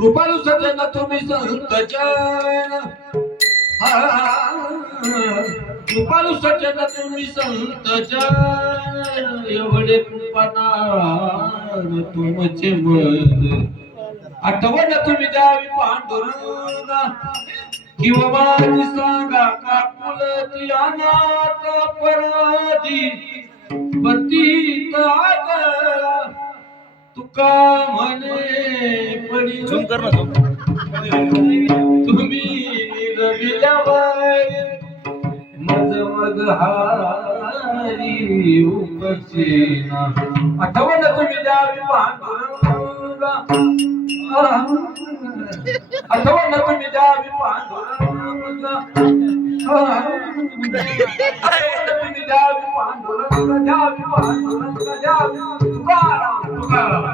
कृपालू सज्जन तुम्ही संत जन, कृपालू सज्जन तुम्ही संत जन, एवढे कृपानान तुमचे मन. आठवण तुम्ही द्यावी पांडुरंगा, किंवा माझी सांगा काकुलती अनाथ पराधी पतित आदळा. तुका म्हणे पडी तुम्ही निरबिल्यावर मज मग हारी उपसेना. आठवण तुम्ही द्यावी पांडुरंगा, आठवण तुम्ही द्यावी पांडुरंगा, तुम्ही द्यावी पांडुरंगा, द्यावी पांडुरंगा, द्यावी तुकाराम तुकाराम.